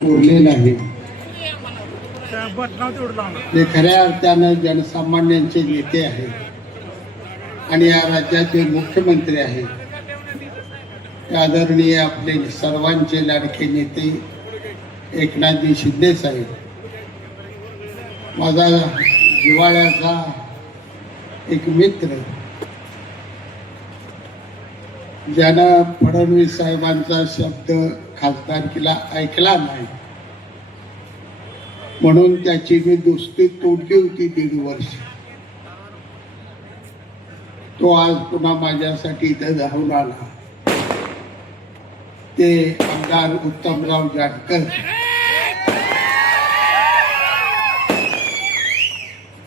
उरलेलं आहे. ते खऱ्या अर्थानं जनसामान्यांचे नेते आहेत आणि या राज्याचे मुख्यमंत्री आहेत. आदरणीय आपले सर्वांचे लाडके नेते एकनाथजी शिंदे साहेब, माझा जिव्हाळ्याचा एक मित्र, ज्यानं फडणवीस साहेबांचा शब्द खासदारकीला ऐकला नाही म्हणून त्याची मी दोस्ती तोडली होती 1.5 वर्ष. तो आज पुन्हा माझ्यासाठी इथं धावून आला. ते आमदार उत्तमराव जानकर,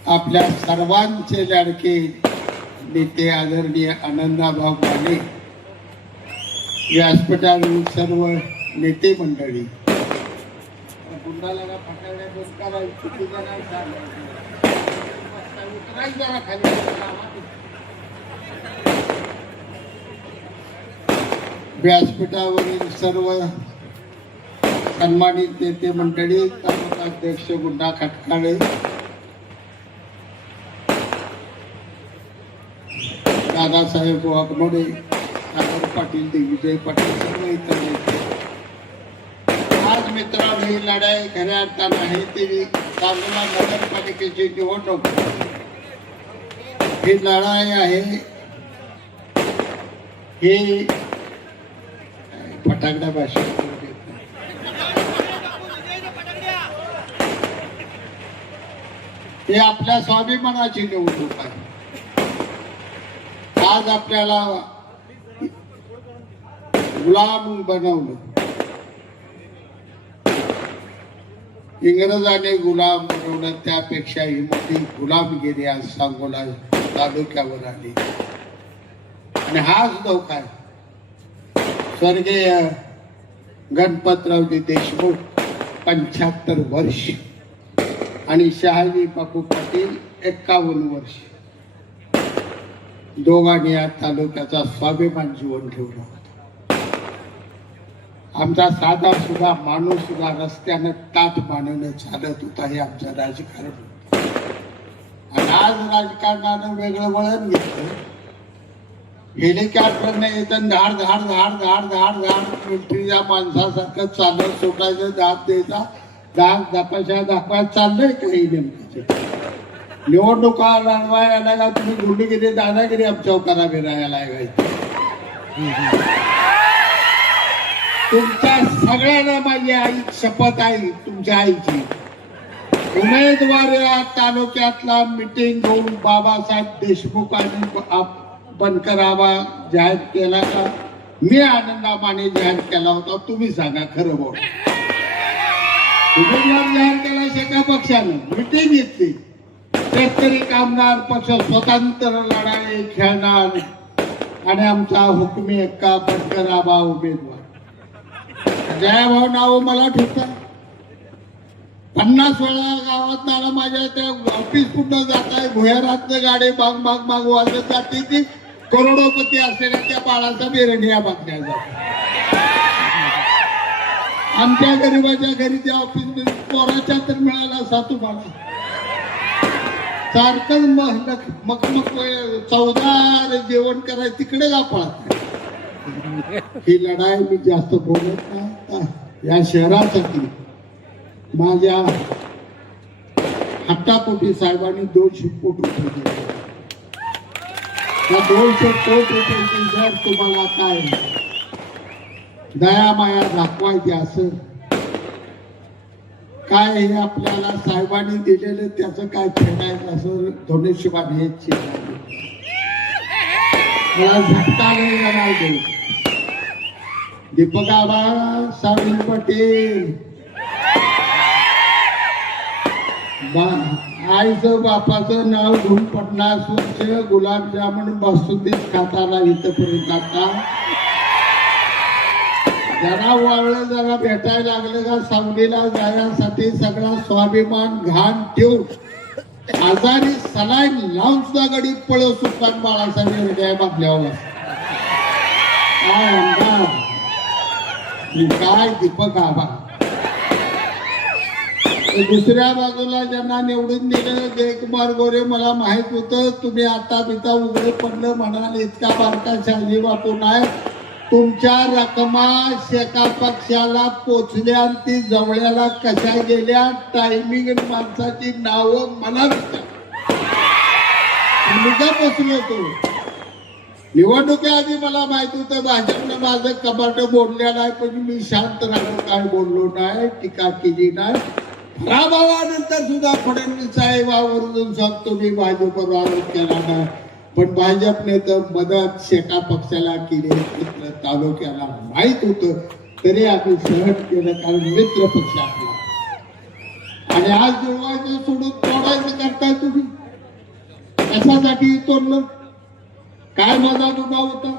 आपल्या सर्वांचे लाडके नेते आदरणीय आनंदाभाऊ माने, व्यासपीठावरील सर्व नेते मंडळी, गुंडाला फटाकड्या बंद करायला चुकीचं नाही जरा खाली. व्यासपीठावरील सर्व सन्मानित नेते मंडळी, तालुका अध्यक्ष गुंडा खटकाळे, दादासाहेब वाघमोडे, सागर पाटील, दिग्विजय पाटील, सर्व इतर नेते. आज मित्रांनो, ही लढाई खऱ्या अर्थानं आहे ती सांगोला नगरपालिकेची निवडणूक. ही लढाई आहे, ही फटाकड्या भाषा, हे आपल्या स्वाभिमानाची निवडणूक आहे. आज आपल्याला गुलाम बनवलं, इंग्रजाने गुलाम बनवलं, त्यापेक्षा ही मोठी गुलामगिरी आज सांगोला तालुक्यावर आली. आणि हाच धोका आहे. स्वर्गीय गणपतरावजी देशमुख 75 वर्ष आणि शहाजी बापू पाटील 51 वर्ष, दोघांनी या तालुक्याचा स्वाभिमान जीवन ठेवलं होतं. आमचा साधा सुद्धा माणूस सुद्धा रस्त्यानं ताट मानणं चालत होता. हे आमचं राजकारण होतं. आणि आज राजकारणानं वेगळं वळण घेतलं. हेलिकॉप्टरने येतं, धाड धाड धाड धाड धाड धाड मिलिटरीच्या माणसासारखं चालत सुटायचं, दाब द्यायचा, दाब दापाशा दाखवायला चाललंय काही नेमकं. निवडणुका लढवायला का तुम्ही गुंडगिरी दादागिरी आमच्यावर करा फिरायला लागायची. तुमच्या सगळ्यांना माझी आई शपथ आहे, तुमच्या आईची. उमेदवार या तालुक्यातला मिटिंग घेऊन बाबासाहेब देशमुख आणि बनकर आबा जाहीर केला का मी आनंदा माने जाहीर केला होता? तुम्ही सांगा खरं बोल. उमेदवार जाहीर केला शेका पक्षानं, मिटिंग घेतली. शेतकरी कामगार पक्ष स्वतंत्र लढाई खेळणार आणि आमचा हुकमी एक्का बनकर आबा उमेदवार. जयाभाऊ नाव मला ठेवतात. 50 वेळा गावात नाला माझ्या त्या ऑफिस पुढं जात आहे, भुयारातनं गाडी बाग बाग बाग वाजत जाते. ती करोडोपती असलेल्या त्या बाळाचा बेरंडिया बांधल्या जातात. आमच्या गरीबाच्या घरी त्या ऑफिस पोराच्या तर मिळाला सातूबाळा सारखं मग चौदार जेवण करायचं तिकडे जा पळत. ही लढाई मी जास्त बोलत नाही. या शहरासाठी माझ्या हट्टापोटी साहेबांनी 200 कोटी रुपये दिले. त्या 200 कोटी रुपयाची जर तुम्हाला काय दया माया दाखवायची असेल, काय हे आपल्याला साहेबांनी दिलेलं त्याचं काय फेडायचं असं धनुष्यबाण हे मला झटका नाही देऊ. दीपक आबा, सावित्री पटेल, आईचं बापाचं नाव घेऊन 50 वर्ष गुलाबजामुन बासुंदीच खाताना इथपर्यंत. आता जरा वळलं, जरा भेटायला लागलं का सावलीला जाण्यासाठी सगळा स्वाभिमान घाण ठेवून आजारी सलाईन लावून सुद्धा गडी पळव सुटतात बाळासाहेब हृदया बांधल्यावर. काय आमदार, काय दीपक आबा, दुसऱ्या बाजूला ज्यांना निवडून दिलं जयकुमार गोरे, मला माहित होतं तुम्ही आता बिता उघडे पडलं म्हणाल, इतका बारका शाही बापू नाही. तुमच्या रकमा शेका पक्षाला पोचल्या आणि ती जवळ्याला कशा गेल्या, टायमिंग माणसाची नावं मला विचार. मी का पोचलो होतो निवडणुकीआधी मला माहित होतं भाजपनं माझं कपाट बोललेलं आहे, पण मी शांत राहून काय बोललो नाही, टीका केली नाही. पराभवानंतर सुद्धा फडणवीस साहेबांवरून सांगतो मी भाजपवर आरोप केला नाही, पण भाजपने तर मदत शेका पक्षाला केली, मित्र तालुक्याला माहित होतं तरी आम्ही सहन केलं, कारण मित्र पक्ष आपला. आणि आज जुळवायचं सोडून तोडायचं करताय तुम्ही. कशासाठी तोडलं, काय माझा दुभाव होता?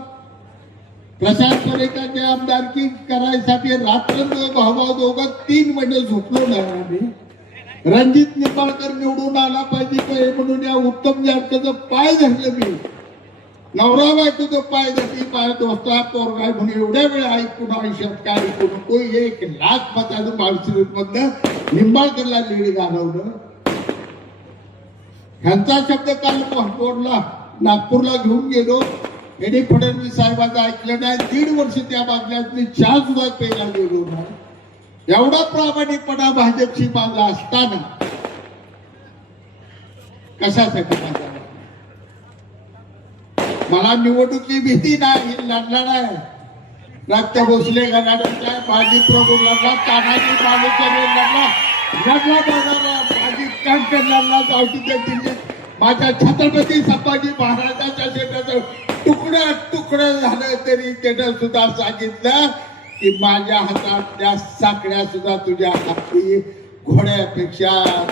प्रशांत परेकरची आमदारकी करायसाठी रात्रंदिवस भाऊ दोघं 3 महिने झोपलो नाही आम्ही. रणजित निंबाळकर निवडून आला पाहिजे म्हणून या उत्तम जानकरचं पाय धरलं मी. नवरा बायकोचं पाय धरली, पाय दोस्ता पोरगाय म्हणून एवढ्या वेळ ऐकून आयुष्यात काय ऐकू नको. 1,00,000 मताचं माळशिरसमधनं निंबाळकरला लीड घालवलं. ह्यांचा शब्द काल बोलला, नागपूरला घेऊन गेलो, यांनी फडणवीस साहेबांचं ऐकलं नाही. 1.5 वर्ष त्या बाजल्यात मी चहा सुद्धा प्यायला गेलो नाही. एवढा प्रामाणिकपणा भाजपशी माझा असताना कशासाठी माझा? मला निवडणुकी भीती नाही, लढला नाही. रक्त भोसले गणाड्याचा माजी प्रभू लढला, तानाजी बालुकरे लढला माझी कांकर लढला. गावठी दिल्लीत माझ्या छत्रपती संभाजी महाराजांच्या शेताचं तुकडं तुकडं झालं तरी त्यानं सुद्धा सांगितलं की माझ्या हातातल्या साखळ्या सुद्धा तुझ्या हाती घोड्यापेक्षा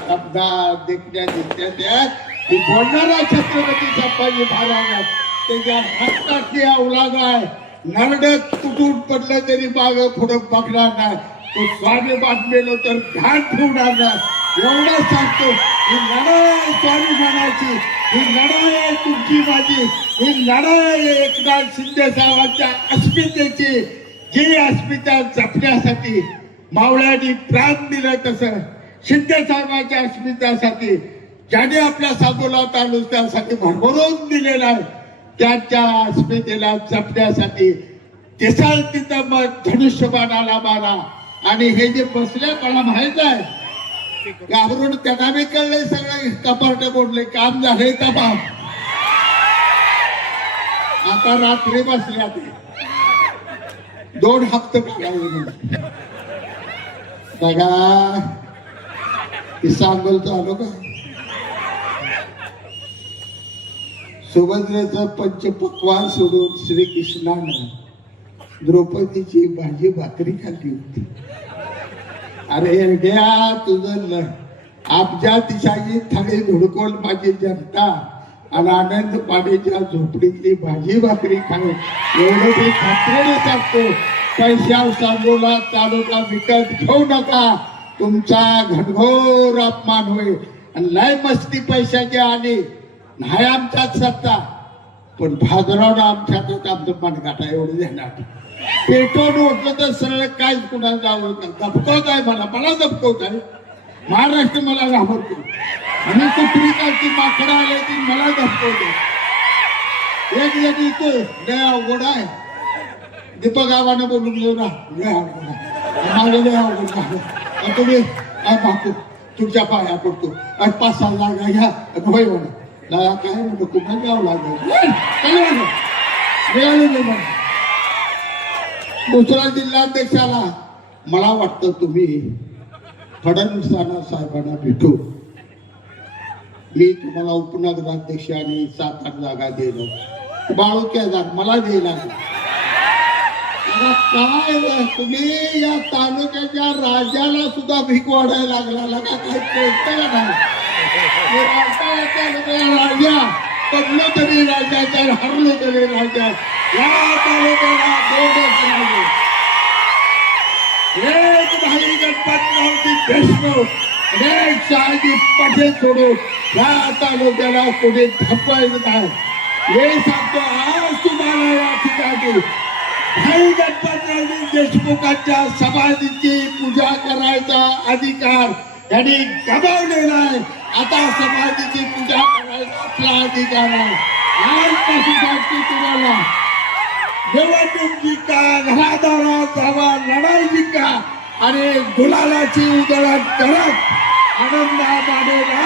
दमदार देखण्या दिसत्या. की बोलणारा छत्रपती संभाजी महाराज त्याच्या हातातली अवलाद आहे. नरड तुटून पडलं तरी माग पुढं बघणार नाही. तो स्वामी बांधलेलो तर ध्यान ठेवणार नाही. एवढं सांगतो, ही लढाई स्वाभिमानाची, ही लढाई आहे तुमची माझी, ही लढाई आहे एकनाथ शिंदे साहेबांच्या अस्मितेची. जी अस्मिता जपण्यासाठी मावळ्यांनी प्राण दिलं, तसं शिंदे साहेबांच्या अस्मितेसाठी ज्याने आपल्या सांगोला तालुक्यासाठी भरभरून दिलेला आहे, त्यांच्या अस्मितेला जपण्यासाठी देसाल तिथं मग धनुष्यबाणाला मारा. आणि हे जे बसले मला माहित आहे, घाबरून त्यांना बी कळले, सगळे कपाट बोलले, काम झाले तमाम. आता रात्री बसल्या ते 2 हप्ते बघा की सांगोलचं आलो का. सुभद्रेचं पंचपक्वान सोडून श्रीकृष्णानं द्रौपदीची भाजी भाकरी खाल्ली होती. अरे द्या तुझं आपच्या दिशाही थाळी धुडकोल माझी जनता आणि आनंद पाण्याच्या झोपडीतली भाजी भाकरी खाऊन एवढं ते खात्रीने सांगतो. पैशाव सांगोला तालुका विकत घेऊ नका, तुमचा घनघोर अपमान होईल. आणि लय मस्ती पैशाची आली नाही आमच्यात सत्ता, पण भाजरावनं आमच्यातच आमचं मनगाठा एवढं देणार. पेटवून उठलं तर सरळ काहीच कुणाला जावं दबकवत आहे, मला दबकवत आहे. महाराष्ट्र मला घाबरतो आणि कुठली कालची माकडं आले ती मला दबकवते. एक जण येतो लय अवघड आहे, दीपक गावानं बोलून घेऊ ना, लय अवघड आहे माझं, लय अवघड आहे. तुम्ही मागतो तुमच्या पाया पडतो आणि 5-6 लाख घ्या होय म्हणा काय म्हणतो कुठं जावं लागलं मिळालं नाही म्हणा. दुसऱ्या जिल्हाध्यक्षाला मला वाटतं तुम्ही फडणवीस साहेबांना भेटू. मी तुम्हाला उपनगराध्यक्ष आणि 7-8 जागा देलो. बाळूक्या जागा मला द्यायला काय तुम्ही या तालुक्याच्या राजाला सुद्धा भीक वाढायला लागला का, काय कळतं का नाही. राजा पडलो तरी राजाचा, हरलो तरी राजा. या तालुक्याला 2च राजे, एक भाई गणपतरावजी देशमुख, एक शहाजी पटेल सोडून या तालुक्याला कोणी धपवायचं नाही. हे सांगतो आज तुम्हाला या ठिकाणी भाई गणपतरावजी देशमुखांच्या समाधीची पूजा करायचा अधिकार त्यांनी गमावलेला आहे. आता समाधीची पूजा करायचा आपला अधिकार आहे. लहानपासून सांगतो तुम्हाला, निवडणूक जिंका, घरादारात जावा, लढाई जिंका आणि गुलालाची उधळण करत आनंदामानेला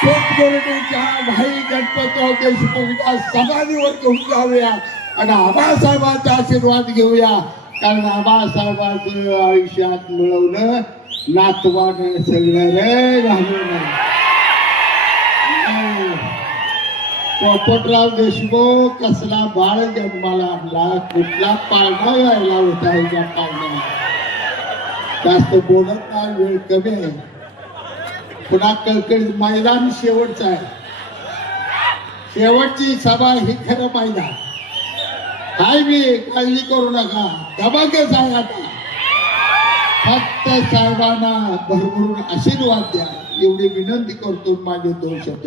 शेतकऱ्यांच्या भाई गणपतराव देशमुखच्या समाधीवर घेऊन जाऊया आणि आबासाहेबांचा आशीर्वाद घेऊया. कारण आबासाहेबांचं आयुष्यात मिळवलं नातवानं सगळं रे घालून. पोपटराव देशमुख कसला बाळ जन्माला आणला, कुठला पाळणा व्हायला होता ह्याच्या पाळणा. जास्त बोलत नाही, वेळ कमी आहे. पुन्हा कळकळीत मैदान शेवटचं आहे. शेवटची सभा ही खरं मैदान. काय बी काळजी करू नका, धमाकेच आहे आता. फक्त साहेबांना भरभरून आशीर्वाद द्या एवढी विनंती करतो. माझे 2 शब्द